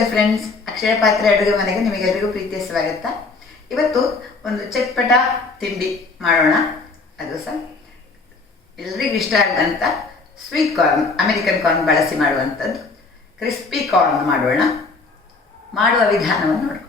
ನಮಸ್ತೆ ಫ್ರೆಂಡ್ಸ್, ಅಕ್ಷಯ ಪಾತ್ರೆ ಅಡುಗೆ ಮನೆಗೆ ನಿಮಗೆಲ್ಲರಿಗೂ ಪ್ರೀತಿಯ ಸ್ವಾಗತ. ಇವತ್ತು ಒಂದು ಚಟ್ಪಟ ತಿಂಡಿ ಮಾಡೋಣ. ಅದು ಸಹ ಎಲ್ಲರಿಗೂ ಇಷ್ಟ ಆಗುವಂಥ ಸ್ವೀಟ್ ಕಾರ್ನ್, ಅಮೆರಿಕನ್ ಕಾರ್ನ್ ಬಳಸಿ ಮಾಡುವಂಥದ್ದು ಕ್ರಿಸ್ಪಿ ಕಾರ್ನ್ ಮಾಡೋಣ. ಮಾಡುವ ವಿಧಾನವನ್ನು ನೋಡೋಣ.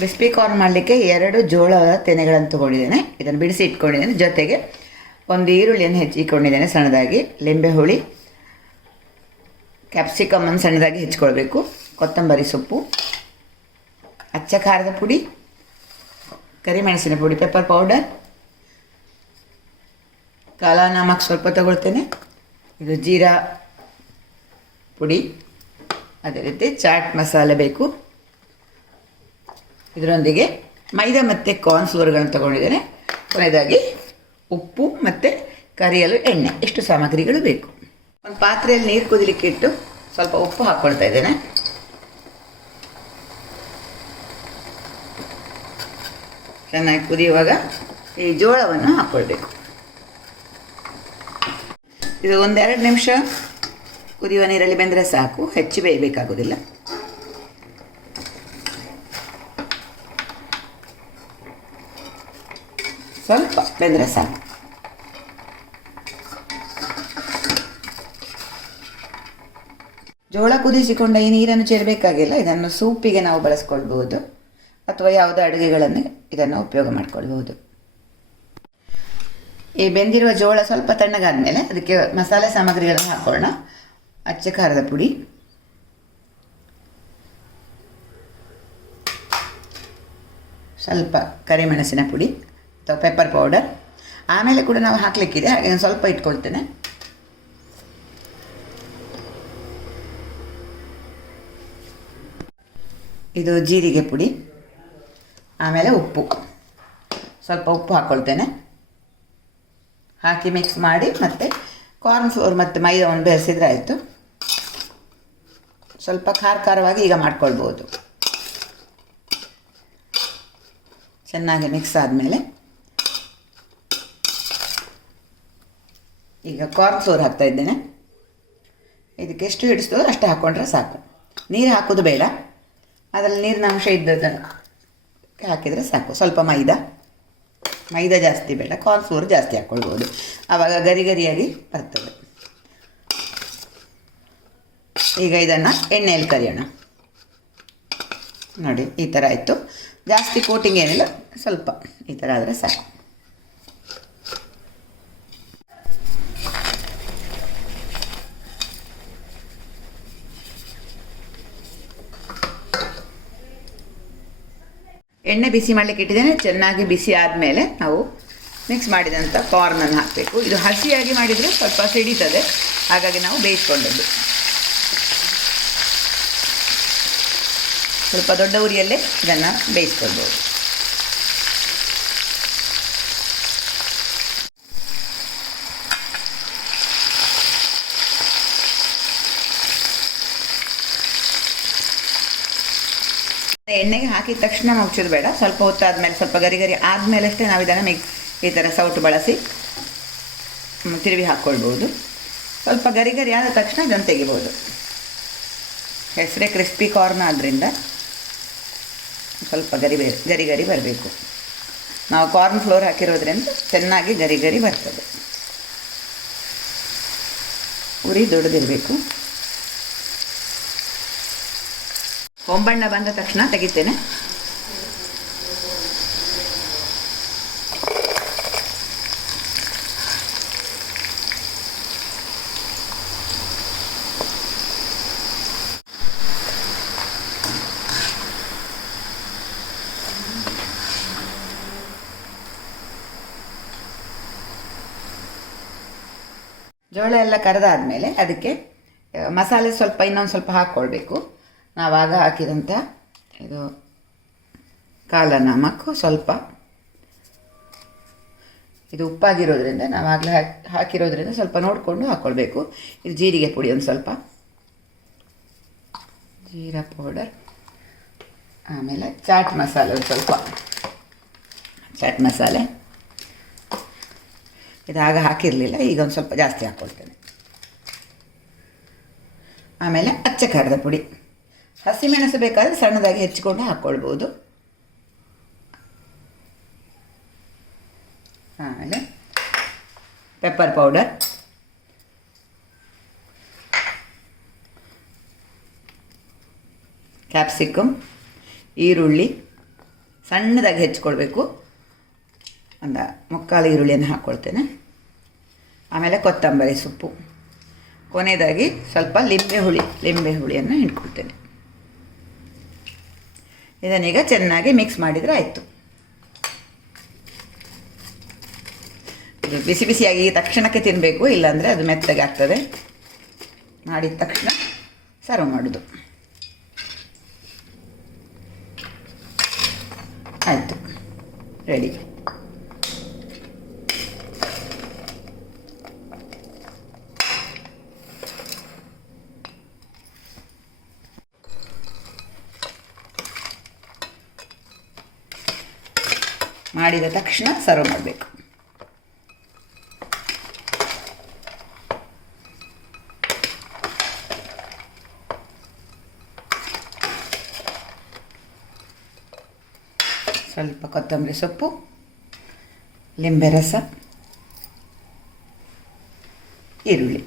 ಕ್ರಿಸ್ಪಿ ಕಾರ್ನ್ ಮಾಡಲಿಕ್ಕೆ 2 ಜೋಳದ ತೆನೆಗಳನ್ನು ತೊಗೊಂಡಿದ್ದೇನೆ. ಇದನ್ನು ಬಿಡಿಸಿ ಇಟ್ಕೊಂಡಿದ್ದೇನೆ. ಜೊತೆಗೆ ಒಂದು ಈರುಳ್ಳಿಯನ್ನು ಹೆಚ್ಚಿಕೊಂಡಿದ್ದೇನೆ ಸಣ್ಣದಾಗಿ. ಲಿಂಬೆ ಹುಳಿ, ಕ್ಯಾಪ್ಸಿಕಮನ್ನು ಸಣ್ಣದಾಗಿ ಹೆಚ್ಚಿಕೊಳ್ಬೇಕು. ಕೊತ್ತಂಬರಿ ಸೊಪ್ಪು, ಅಚ್ಚ ಖಾರದ ಪುಡಿ, ಕರಿಮೆಣಸಿನ ಪುಡಿ, ಪೆಪ್ಪರ್ ಪೌಡರ್, ಕಾಲಾ ನಮಕ್ ಸ್ವಲ್ಪ ತಗೊಳ್ತೇನೆ. ಇದು ಜೀರಾ ಪುಡಿ, ಅದೇ ರೀತಿ ಚಾಟ್ ಮಸಾಲೆ ಬೇಕು. ಇದರೊಂದಿಗೆ ಮೈದಾ ಮತ್ತು ಕಾರ್ನ್ ಫ್ಲೋರ್ಗಳನ್ನು ತೊಗೊಂಡಿದ್ದೇನೆ. ಕೊನೆಯದಾಗಿ ಉಪ್ಪು ಮತ್ತು ಕರಿಯಲು ಎಣ್ಣೆ. ಇಷ್ಟು ಸಾಮಗ್ರಿಗಳು ಬೇಕು. ಒಂದು ಪಾತ್ರೆಯಲ್ಲಿ ನೀರು ಕುದಿಲಿಕ್ಕೆ ಇಟ್ಟು ಸ್ವಲ್ಪ ಉಪ್ಪು ಹಾಕ್ಕೊಳ್ತಾ ಇದ್ದೇನೆ. ಚೆನ್ನಾಗಿ ಕುದಿಯುವಾಗ ಈ ಜೋಳವನ್ನು ಹಾಕ್ಕೊಳ್ಬೇಕು. ಇದು 1-2 ನಿಮಿಷ ಕುದಿಯುವ ನೀರಲ್ಲಿ ಬೆಂದರೆ ಸಾಕು, ಹೆಚ್ಚು ಬೇಯಬೇಕಾಗೋದಿಲ್ಲ. ಸ್ವಲ್ಪ ಬೆಂದರೆ ಸಾಕು. ಜೋಳ ಕುದಿಸಿಕೊಂಡ ಈ ನೀರನ್ನು ಚೆಲ್ಲಬೇಕಾಗಿಲ್ಲ. ಇದನ್ನು ಸೂಪಿಗೆ ನಾವು ಬಳಸ್ಕೊಳ್ಬಹುದು ಅಥವಾ ಯಾವುದೇ ಅಡುಗೆಗಳನ್ನು ಇದನ್ನು ಉಪಯೋಗ ಮಾಡಿಕೊಳ್ಬಹುದು. ಈ ಬೆಂದಿರುವ ಜೋಳ ಸ್ವಲ್ಪ ತಣ್ಣಗಾದ ಮೇಲೆ ಅದಕ್ಕೆ ಮಸಾಲೆ ಸಾಮಗ್ರಿಗಳನ್ನು ಹಾಕೋಣ. ಅಚ್ಚ ಖಾರದ ಪುಡಿ, ಸ್ವಲ್ಪ ಕರಿಮೆಣಸಿನ ಪುಡಿ ಅಥವಾ ಪೆಪ್ಪರ್ ಪೌಡರ್. ಆಮೇಲೆ ಕೂಡ ನಾವು ಹಾಕಲಿಕ್ಕಿದೆ, ಹಾಗೆ ಸ್ವಲ್ಪ ಇಟ್ಕೊಳ್ತೇನೆ. ಇದು ಜೀರಿಗೆ ಪುಡಿ, ಆಮೇಲೆ ಉಪ್ಪು, ಸ್ವಲ್ಪ ಉಪ್ಪು ಹಾಕ್ಕೊಳ್ತೇನೆ. ಹಾಕಿ ಮಿಕ್ಸ್ ಮಾಡಿ ಮತ್ತು ಕಾರ್ನ್ ಫ್ಲೋರ್ ಮತ್ತು ಮೈದಾವನ್ನು ಬೆರೆಸಿದ್ರೆ ಆಯಿತು. ಸ್ವಲ್ಪ ಖಾರವಾಗಿ ಈಗ ಮಾಡ್ಕೊಳ್ಬೋದು. ಚೆನ್ನಾಗಿ ಮಿಕ್ಸ್ ಆದಮೇಲೆ ಈಗ ಕಾರ್ನ್ ಫ್ಲೋರ್ ಹಾಕ್ತಾ ಇದ್ದೇನೆ. ಇದಕ್ಕೆ ಎಷ್ಟು ಹಿಡಿಸ್ತದೋ ಅಷ್ಟು ಹಾಕ್ಕೊಂಡ್ರೆ ಸಾಕು. ನೀರು ಹಾಕೋದು ಬೇಡ, ಅದರಲ್ಲಿ ನೀರಿನ ಅಂಶ ಇದ್ದದನ್ನು ಹಾಕಿದರೆ ಸಾಕು. ಸ್ವಲ್ಪ ಮೈದಾ ಜಾಸ್ತಿ ಬೇಡ, ಕಾರ್ನ್ ಫ್ಲೋರ್ ಜಾಸ್ತಿ ಹಾಕ್ಕೊಳ್ಬೋದು. ಆವಾಗ ಗರಿಯಾಗಿ ಬರ್ತದೆ. ಈಗ ಇದನ್ನು ಎಣ್ಣೆಯಲ್ಲಿ ಕರಿಯೋಣ. ನೋಡಿ, ಈ ಥರ ಆಯಿತು. ಜಾಸ್ತಿ ಕೋಟಿಂಗ್ ಏನಿಲ್ಲ, ಸ್ವಲ್ಪ ಈ ಥರ ಆದರೆ ಸಾಕು. ಎಣ್ಣೆ ಬಿಸಿ ಮಾಡಲಿಕ್ಕೆ ಇಟ್ಟಿದ್ದೇನೆ. ಚೆನ್ನಾಗಿ ಬಿಸಿ ಆದಮೇಲೆ ನಾವು ಮಿಕ್ಸ್ ಮಾಡಿದಂಥ ಕಾರ್ನನ್ನು ಹಾಕಬೇಕು. ಇದು ಹಸಿಯಾಗಿ ಮಾಡಿದರೆ ಸ್ವಲ್ಪ ಸಿಡಿತದೆ, ಹಾಗಾಗಿ ನಾವು ಬೇಯಿಸ್ಕೊಂಡದ್ದು. ಸ್ವಲ್ಪ ದೊಡ್ಡ ಉರಿಯಲ್ಲೇ ಇದನ್ನು ಬೇಯಿಸ್ಕೊಳ್ಬೋದು. ಎಣ್ಣೆಗೆ ಹಾಕಿದ ತಕ್ಷಣ ಮುಚ್ಚೋದು ಬೇಡ. ಸ್ವಲ್ಪ ಹೊತ್ತಾದ್ಮೇಲೆ ಸ್ವಲ್ಪ ಗರಿ ಆದಮೇಲೆ ನಾವು ಇದನ್ನು ಈ ಥರ ಸೌಟು ಬಳಸಿ ತಿರುವಿ ಹಾಕ್ಕೊಳ್ಬೋದು. ಸ್ವಲ್ಪ ಗರಿ ಗರಿ ಆದ ತಕ್ಷಣ ಇದನ್ನು ತೆಗಿಬೋದು. ಹೆಸರೇ ಕ್ರಿಸ್ಪಿ ಕಾರ್ನ್ ಆದ್ದರಿಂದ ಸ್ವಲ್ಪ ಗರಿ ಗರಿ ಬರಬೇಕು. ನಾವು ಕಾರ್ನ್ ಫ್ಲೋರ್ ಹಾಕಿರೋದ್ರಿಂದ ಚೆನ್ನಾಗಿ ಗರಿ ಗರಿ ಬರ್ತದೆ. ಉರಿ ದೊಡ್ಡದಿರಬೇಕು. ಹೊಂಬಣ್ಣ ಬಂದ ತಕ್ಷಣ ತೆಗಿತೇನೆ. ಜೋಳ ಎಲ್ಲ ಕರೆದಾದಮೇಲೆ ಅದಕ್ಕೆ ಮಸಾಲೆ ಇನ್ನೊಂದು ಸ್ವಲ್ಪ ಹಾಕ್ಕೊಳ್ಬೇಕು. ನಾವಾಗ ಹಾಕಿದಂಥ ಇದು ಕಾಲ ನಮಕ್, ಸ್ವಲ್ಪ ಇದು ಉಪ್ಪಾಗಿರೋದ್ರಿಂದ ನಾವಾಗಲೇ ಹಾಕಿರೋದ್ರಿಂದ ಸ್ವಲ್ಪ ನೋಡಿಕೊಂಡು ಹಾಕ್ಕೊಳ್ಬೇಕು. ಇದು ಜೀರಿಗೆ ಪುಡಿ ಒಂದು ಸ್ವಲ್ಪ, ಜೀರಾ ಪೌಡರ್, ಆಮೇಲೆ ಚಾಟ್ ಮಸಾಲೆ ಒಂದು ಸ್ವಲ್ಪ, ಚಾಟ್ ಮಸಾಲೆ ಇದಾಗ ಹಾಕಿರಲಿಲ್ಲ, ಈಗ ಒಂದು ಸ್ವಲ್ಪ ಜಾಸ್ತಿ ಹಾಕ್ಕೊಳ್ತೇನೆ. ಆಮೇಲೆ ಅಚ್ಚ ಖಾರದ ಪುಡಿ, ಹಸಿಮೆಣಸು ಬೇಕಾದರೆ ಸಣ್ಣದಾಗಿ ಹೆಚ್ಚಿಕೊಂಡು ಹಾಕ್ಕೊಳ್ಬೋದು. ಆಮೇಲೆ ಪೆಪ್ಪರ್ ಪೌಡರ್, ಕ್ಯಾಪ್ಸಿಕಮ್, ಈರುಳ್ಳಿ ಸಣ್ಣದಾಗಿ ಹೆಚ್ಚಿಕೊಳ್ಬೇಕು. ಒಂದು 3/4 ಈರುಳ್ಳಿಯನ್ನು ಹಾಕ್ಕೊಳ್ತೇನೆ. ಆಮೇಲೆ ಕೊತ್ತಂಬರಿ ಸೊಪ್ಪು, ಕೊನೆಯದಾಗಿ ಸ್ವಲ್ಪ ಲಿಂಬೆ ಹುಳಿಯನ್ನು ಹಿಂಡ್ಕೊಳ್ತೇನೆ. ಇದನ್ನೀಗ ಚೆನ್ನಾಗಿ ಮಿಕ್ಸ್ ಮಾಡಿದರೆ ಆಯಿತು. ಇದು ಬಿಸಿ ಬಿಸಿಯಾಗಿ ತಕ್ಷಣಕ್ಕೆ ತಿನ್ನಬೇಕು, ಇಲ್ಲಾಂದರೆ ಅದು ಮೆತ್ತಗೆ ಆಗ್ತದೆ. ಮಾಡಿದ ತಕ್ಷಣ ಸರ್ವ್ ಮಾಡೋದು. ಆಯಿತು, ರೆಡಿ. ಮಾಡಿದ ತಕ್ಷಣ ಸರ್ವ್ ಮಾಡಬೇಕು. ಸ್ವಲ್ಪ ಕೊತ್ತಂಬರಿ ಸೊಪ್ಪು, ಲಿಂಬೆ ರಸ, ಈರುಳ್ಳಿ,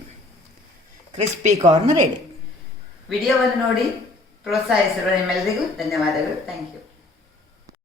ಕ್ರಿಸ್ಪಿ ಕಾರ್ನ್ ರೆಡಿ. ವಿಡಿಯೋವನ್ನು ನೋಡಿ ಪ್ರೋತ್ಸಾಹಿಸಿರುವ ನಿಮ್ಮೆಲ್ಲರಿಗೂ ಧನ್ಯವಾದಗಳು. Thank you.